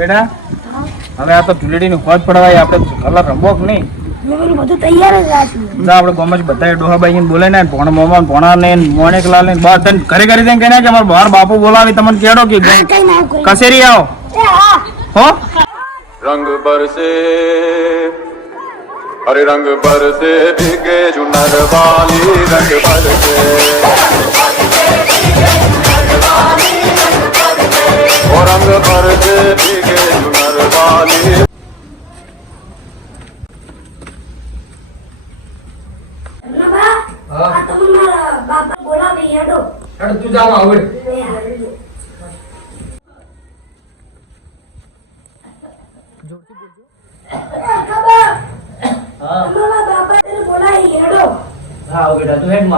બેટા હવે આ તો ધૂળેટીની હોજ પડવાય આપણે કલર રમવો કે નહીં બધું તૈયાર જ રાખી જા આપણે ગોમજ બધા ડોહાબાઈ બોલાય ને ભોણા મોમાં ભોણા ને મોનેકલાલ ને બાર તને ઘરે ઘરે જઈને કહીને કે અમાર બહાર બાપુ બોલાવી તમને કેડો કે કસેરી આવો હો रंग बरसे हरे रंग बरसे भीगे चुनर वाली रंग बरसे और रंग बरसे भीगे चुनर वाली બાપા બોલાવી હેડો તું જાવ આવડે તું હેડ માં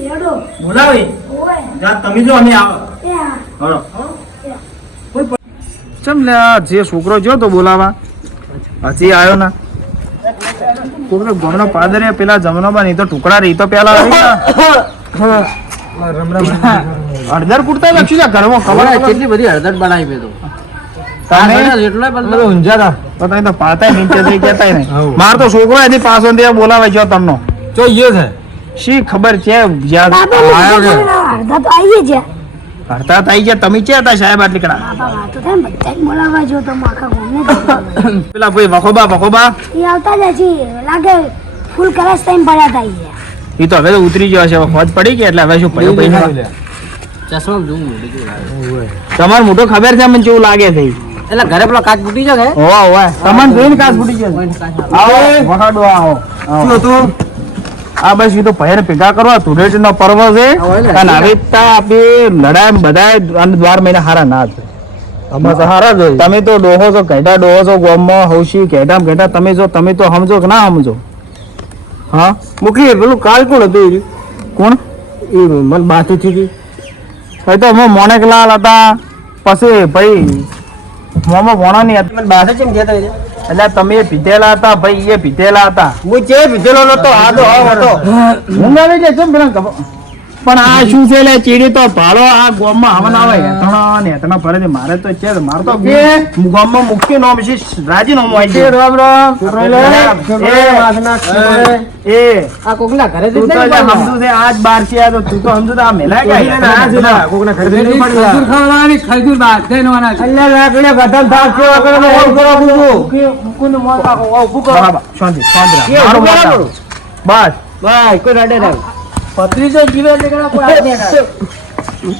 હેડ બોલાવી તમે જો અમે આવો ચમ લે જે છોકરો જો તો બોલાવા હજી આવ્યો ના કોકનો ગમનો પાદરે પેલા જમનોમાં નહીં તો ટુકડા રહી તો પેલા હળદર કુડતા લખ્યું છે ઘરમાં ખબર કેટલી બધી હળદર બનાવી મેં તો તમે તો પાતા નીચે થઈ ગયા ને માર તો છોકરો એની પાછો બોલાવે છે તમને જોઈએ છે શી ખબર છે હડતા થઈ ગયા તમે ક્યાં હતા સાહેબ આટલી કડા પેલા ભાઈ વખોબા એ આવતા જ છે લાગે ફૂલ કરસ ટાઈમ પડ્યા હતા એ તો હવે તો ઉતરી ગયો છે ફોજ પડી ગઈ એટલે હવે શું પડ્યું ચશ્મા તમારે મોટો ખબર છે મને કેવું લાગે છે એટલે ઘરે પેલો કાચ ફૂટી જશે તમને જોઈને કાચ ફૂટી જશે આવો વખાડો આવો શું હતું આ બસ એ તો પહેર ભેગા કરવા ધૂળેટી નો પર્વ છે અને આવી આપી લડાઈ બધા દ્વાર મહિના હારા ના છે તમે તો ડોહો છો ઘેટા ડોહો છો ગોમમાં હૌશી ઘેટા ઘેટા તમે તો સમજો કે ના સમજો હા મૂકી પેલું કાલ કોણ હતું કોણ એ મને બાથી થઈ તો અમે મોનેકલાલ હતા પછી ભાઈ મોમાં ભોણા ની હતી બાથે કેમ કહેતા એટલે તમે પીધેલા હતા ભાઈ એ પીધેલા હતા હું જે પીધેલો નતો આ તો હું આવી જાય કેમ પેલા પણ આ શું છે લે ચીડી તો ભાડો આ ગોમમાં હવન આવે હેતણા ને હેતણા ભરે છે મારે તો છે મારે તો ગોમમાં મુખ્ય નામ છે રાજી નામ હોય છે રામ રામ એ આ કોકના ઘરે તું તો સમજુ છે આજ બાર છે આ તો તું તો સમજુ આ મેલા ગયા આ છે કોકના ઘરે ખજૂર ખાવાની ખજૂર બાદ દેનવાના છે અલ્લાહ રાખડે બદલ થાક છે વગર મે ઓલ કરો મુકુન મોટા ઓ ભૂકો બરાબર શાંતિ મારો બસ ભાઈ કોઈ રડે નહીં પત્રીજો જીવે નીકળા કોઈ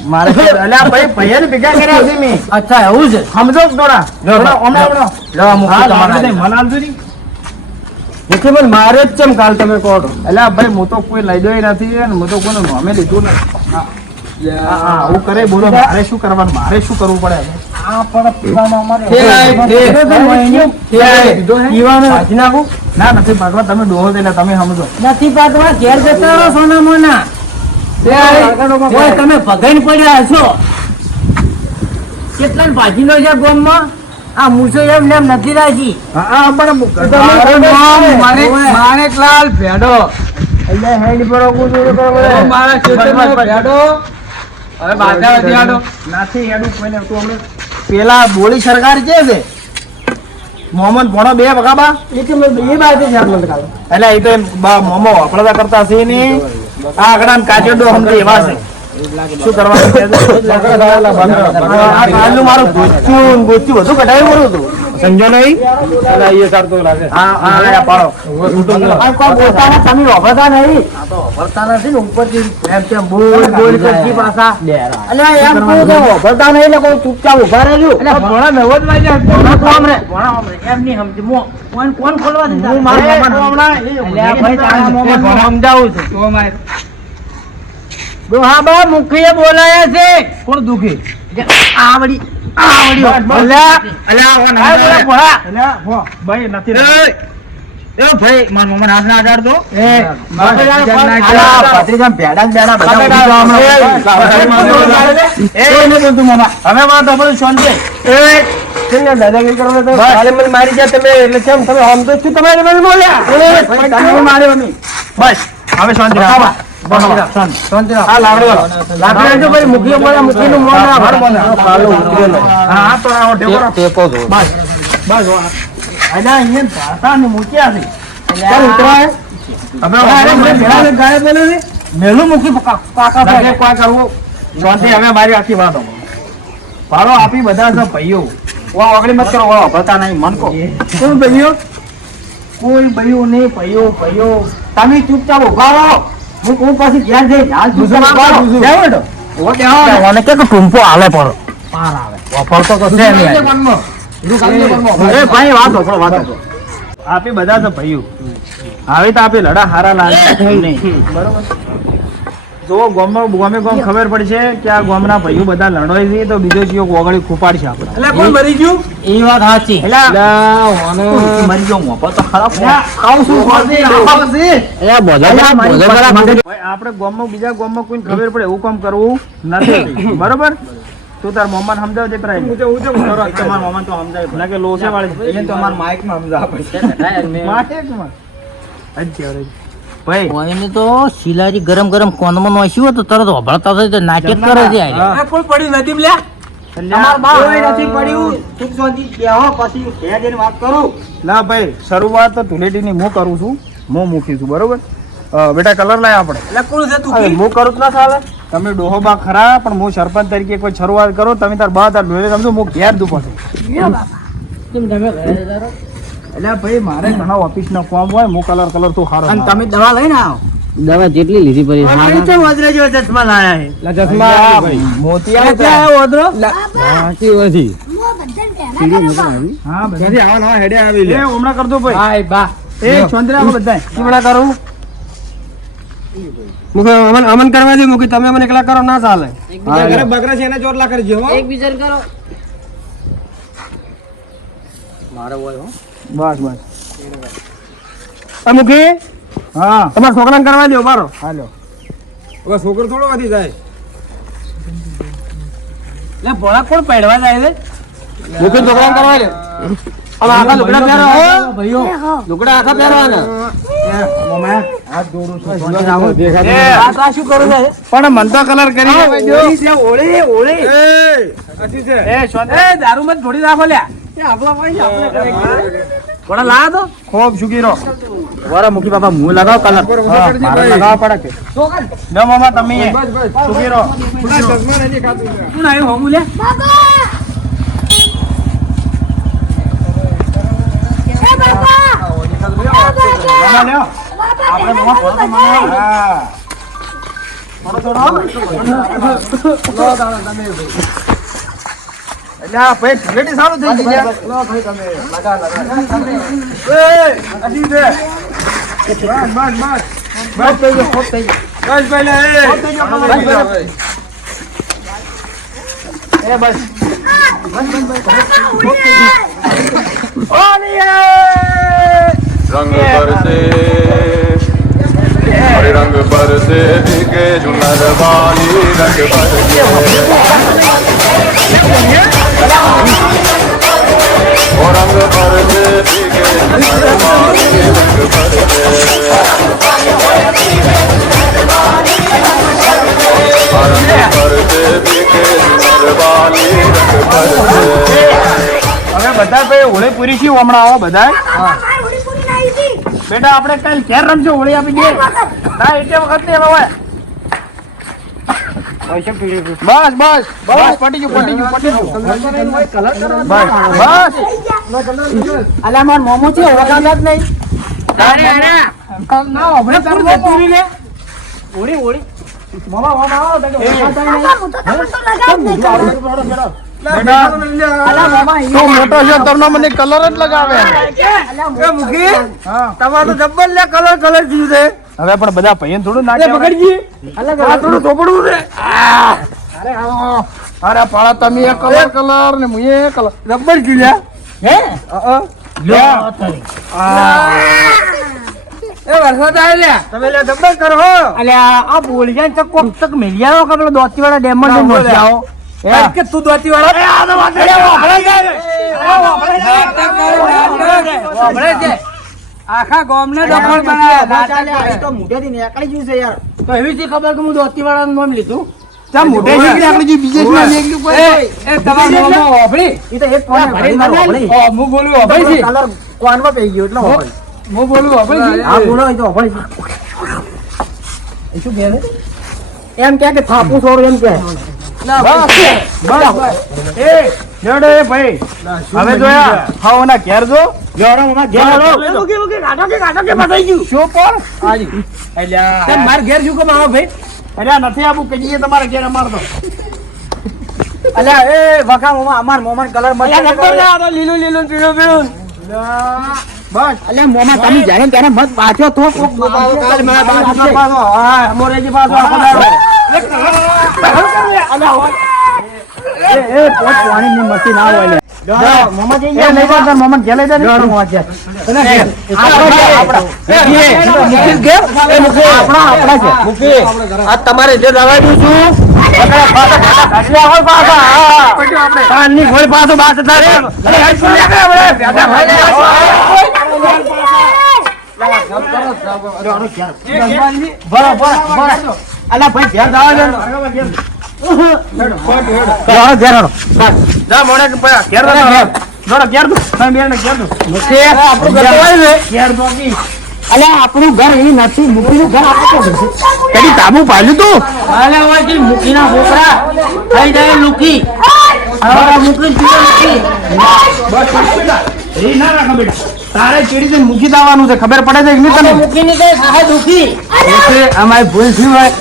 મારે અલ્યા ભાઈ ભૈયાને ભેગા કર્યા છે મે અચ્છા એવું છે સમજો થોડા હમણાં લો મુકું તમારે નહીં મનાલજો ની એટલે મને મારે જ ચમ કાલ તમે કહો અલ્યા ભાઈ હું તો કોઈ લઈ દોય નથી અને હું તો કોઈનું નામે લીધું નથી હા આવું કરે બોલો મારે શું કરવાનું મારે શું કરવું પડે આ પણ પીવામાં અમારે ના નથી પાકવા તમે ડોહો એટલે તમે સમજો નથી પાકવા ઘેર જતા રહો સોના મોના તમે ભગાઈને પડ્યા છો કેટલા ભાજીનો છે ગોમમાં આ મૂછો એમ નેમ નથી રાખી માણેકલાલ ભેડો મારા ક્ષેત્રમાં ભેડો હવે બાધા નથી આડો નથી હેડું કોઈને તું હમણાં પેલા બોલી સરકાર છે મોહમ્મદ ભણો બે બકાબા એ કે મેં બે બાજુ છે આપણે કાલે એટલે એ તો મોમો આપડા કરતા છે ને આ આગળ કાચેડો સમજે એવા છે શું કરવાનું આ કાલનું મારું ગોચ્યું બધું કઢાવી મળ્યું હતું સમજો નહીં હા પાડો કોઈ બોલતા નથી, તમે વાપરતા નહીં. વાપરતા નથી ને ઉપરથી એમ તેમ બોલ બોલ કરતી પાછા. અલ્યા એમ કહું તો વાપરતા નહીં એટલે કોઈ ચૂપચાપ ઉભા રહેજો. એટલે ભણા નવો જ વાગ્યા એમ નહીં સમજી કોણ ખોલવા દીધા? હું મારા મામા સમજાવું છું. હા બા મુખીએ બોલાયા છે. કોણ દુખી? આવડી ભાઈ નથી ભાઈ મારા મમ્મી હાથ ના અડાડતો. દાદાગીરી કરો મારી જાય તમે એટલે કેમ તમે સમજો છું? તમારે બોલ્યા બસ હવે શાંતિ રાખો. મારી આખી વાત પાડો આપી બધા ભાઈઓ ઓગળી મત કરો ભરતા નહીં મન કો કોણ ભાઈઓ? કોઈ ભાઈઓ નહીં. ભાઈઓ તમે ચૂપચાપ ઉભા રહો. હું પછી ઘેર જઈ ટૂંપો હાલે પડો પાર આવે વાપરતો તો છે ભાઈ. વાત આપી બધા તો ભાઈઓ હવે તો આપી લડા હારા લાગે નહીં. બરોબર જો ગમે ખબર પડશે કે આ ગામના ભાઈઓ બધા લડોય છે તો બીજો ચિયો ગોગળી ખુપાડશે આપણે. એટલે કોણ મરી ગયું? એ વાત સાચી. મરી ગયો મોપા તો ખરાબ ખાવ શું આપણે ગામમાં બીજા ગામમાં કોઈ ખબર પડે એવું કામ કરવું નથી. બરોબર તું તાર મોમાન સમજાવજે તમારા મોમાન તો સમજાય કે લોસે વાળી તમારા માઇક માં સમજાવવા પડશે. ભાઈ તો શિલાજી ગરમ કોનમાં નોસ્યું તો તરત વભળતા થાય તો નાટક કરે છે. કોઈ પડ્યું નથી વાત કરું ના ભાઈ. શરૂઆત તો ધૂળેટીની હું કરું છું. હું મૂકીશું બરોબર. બેટા કલર લાય આપણે. હું કરું ના ચાલે. તમે ડોહોબા ખરા પણ હું સરપંચ તરીકે કોઈ શરૂઆત કરો. તમે તાર બા તાર ડોલે સમજો હું ઘેર દઉં પાછું. એટલે ભાઈ મારે ઘણા ઓફિસ નો ફોર્મ હોય. હું કલર તો સારો. અને તમે દવા લઈને આવો. દવા જેટલી લીધી પડી ચશ્મા લાયા ચશ્મા મોતિયા હમણાં કરતો ભાઈ. અમન કરવા દે મુકે તમે મને એકલા કરો ના ચાલે. બકરા છે એને ચોટલા કરજો એકબીજા કરો. મારે હોય બસ મુકે હા તમારા છોકરાને કરવા દો મારો. હાલો હવે છોકરો થોડો વધી જાય. લે ભોળા કોણ પડવા જાય છે? મુકે છોકરાને કરવા દે. હવે આખા લુગડા પહેરો ભાઈઓ. લુગડા આખા પહેરવાના. પણ મન તો કલર કરી દારૂ માં થોડી નાખો લ્યા તો ખૂબ સુખી રહો. વારા મુખી બાપા હું લગાવ કલર લગાવવા પડે કે મામા તમે સુખી રહો. શું આવ્યું હોમું લે સારું થઈ रंग बरसे हरे रंग बरसे भीगे जुनर वाली रंग बरसे और रंग बरसे भीगे जुनर वाली रंग बरसे रंग बरसे भीगे जुनर वाली रंग बरसे. હવે બધા ભાઈ હોળી પૂરી છે હમણાં આવો બધા. બેટા આપણે કાલ ક્યારે રમજો હોળી આપી દે ના એટલે વખત નહીં હવે બસ બસ બસ પટી ગયું બસ અલા માર મોમો છે ઓળખાતા જ નહીં ના આપણે તારું પૂરી લે ઓળી મામા આવો તો ઓળખાતા નહીં તો મોટો છે તમને મને કલર જ લગાવે તમારું જબ્બર લે કલર જીવ છે હવે પણ બધા ભાઈઓ થોડું નાખે પકડજી થોડું ચોપડું રે અરે પાળા તમે એક કલર ને હું એક કલર જબ્બર જીલ્યા હે એ વરસાદ આવ્યા તમે લે જબ્બર કરો અલે આ બોલિયા તો કોક તક મેલિયાઓ કે પેલો દોતી વાળા ડેમ માં મોસી આવો કે તું દોતી વાળા એ આ તો વાપરાઈ જાય આખા ગામને દખલ બનાયા તો મોઢેથી નીકળી ગયું છે યાર તો એવી છે ખબર કે હું દોતી વાળાનું નામ લીધું તા મોઢે નીકળી ગયું બીજે જ નામ એકલું કોઈ એ તમારો મોમો ઓભળી ઈ તો એક કોણ ઓભળી હું બોલું ઓભળી છે કલર કોનમાં પઈ ગયો એટલે ઓભળી હું બોલું ઓભળી હા બોલો ઈ તો ઓભળી એ શું કહે એમ કે થાપુ છોડ એમ કે બસ એ લેડે ભાઈ હવે જોયા ખાઓ ના ઘેર જો લેડો મમા ઘેર આવો ઓકે ગાટો કે બતાઈ ગયું શું પર આજી એલ્યા તે માર ઘેર શું કોમ આવો ભાઈ અલ્યા નથી આબુ કહીએ તમારે ઘેર અમાર તો અલ્યા એ વખા મમા અમાર મોમન કલર મત નંબર ના આ લીલું પીળું બસ અલ્યા મોમા તમે જાણે ત્યારે મત પાછો તો કોક કાલ મારા પાછો હા મોરેજી પાછો અલ્યા એ પોત પાણી ની મશીન આવે લે મોમા જઈ ગયા નહીં તો મોમન ઘેલે દે મોમા છે આપણા છે મુકી આ તમારે જે દવા દઉં છું પાણી કોઈ પાછો બાત થાય અલા ભાઈ ઘેર જવા દે આપણું ઘર એ નથી મૂકીનું ઘર કદી તાબુ પાડ્યું તું મૂકી ના છોકરા થઈ જાય લુકી તારે ચીડી મૂકી દેવાનું છે ખબર પડે છે કે નહીં તને મૂકી ની કઈ ખાય દુખી અમારી ભૂલ થયું હોય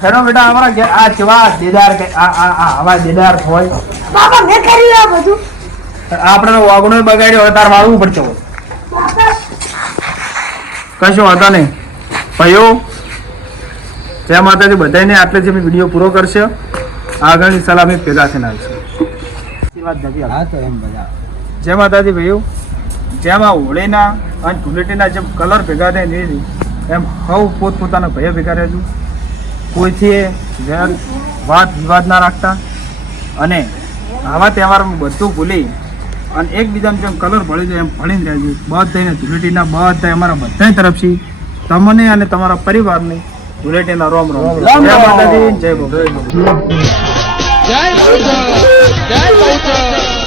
હેડો બેટા અમારા ઘેર આ ચવા દેદાર કે આ હવા દેદાર હોય બાબા મેં કર્યું આ બધું આપણે વાગણો બગાડ્યો હવે તાર વાળવું પડશે કશું વાંધો નહીં ભાઈઓ જય માતાજી બધાને આટલે જ વિડીયો પૂરો કરશે આગળની સલાહ અમે ભેગા થઈને આવીશું જય માતાજી ભાઈઓ જેમ આ હોળીના અને ધૂળેટીના જેમ કલર ભેગા થાય નહીં એમ સૌ પોતપોતાના ભાઈઓ ભેગા રહેજો કોઈથી વાત વિવાદ ના રાખતા અને આવા તહેવારમાં બધું ભૂલી અને એકબીજાને જેમ કલર ભળી જાય એમ ભળીને રહેજો બધાને ધૂળેટીના બધા અમારા બધા તરફથી તમને અને તમારા પરિવારને ધૂળેટીના રોમ રોમ જય માતાજી જય ભગવાન જય